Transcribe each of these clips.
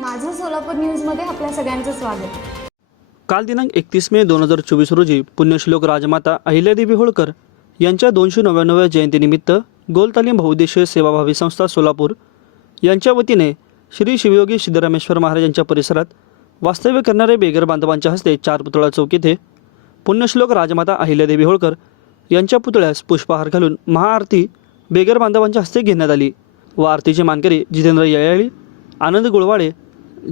सोलापूर न्यूजमध्ये आपल्या सगळ्यांचं स्वागत. काल दिनांक एकतीस मे दोन हजार चोवीस रोजी पुण्यश्लोक राजमाता अहिल्यादेवी होळकर यांच्या दोनशे नव्याण्णव्या जयंतीनिमित्त गोलतालीम बहुउद्देशीय सेवाभावी संस्था सोलापूर यांच्या वतीने श्री शिवयोगी सिद्धरामेश्वर महाराज यांच्या परिसरात वास्तव्य करणारे बेगर बांधवांच्या हस्ते चार पुतळा चौक येथे पुण्यश्लोक राजमाता अहिल्यादेवी होळकर यांच्या पुतळ्यास पुष्पहार घालून महाआरती बेगर बांधवांच्या हस्ते घेण्यात आली. व आरतीचे मानकरी जितेंद्र ययाळी आनंद गुळवाडे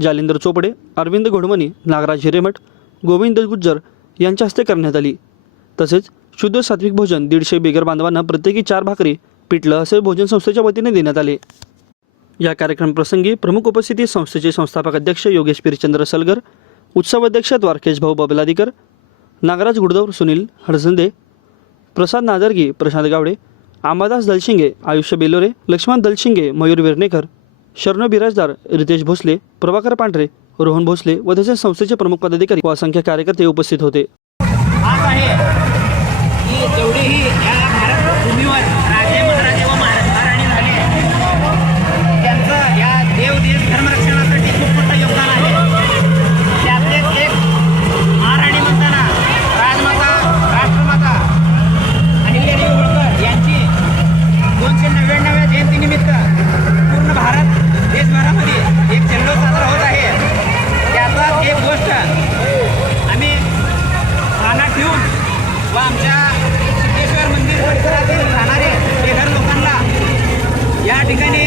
जालिंदर चोपडे अरविंद घोडमणी नागराज हिरेमठ गोविंद गुज्जर यांच्या हस्ते करण्यात आली. तसेच शुद्ध सात्विक भोजन दीडशे बेगर बांधवांना प्रत्येकी चार भाकरी पिठलं असे भोजन संस्थेच्या वतीने देण्यात आले. या कार्यक्रमप्रसंगी प्रमुख उपस्थिती संस्थेचे संस्थापक अध्यक्ष योगेश पिरचंद्र सलगर उत्सव अध्यक्ष द्वारकेश भाऊ बबलादिकर नागराज गुडदौर सुनील हडसंदे प्रसाद नादरगी प्रशांत गावडे आंबादास दलशिंगे आयुष्य बेलोरे लक्ष्मण दलशिंगे मयूर विरणेकर शरण बिराजदार रितेश भोसले प्रभाकर पांढरे रोहन भोसले व तसेच संस्थेचे प्रमुख पदाधिकारी व असंख्य कार्यकर्ते उपस्थित होते. परिसरातील राहणारे बेघर लोकांना या ठिकाणी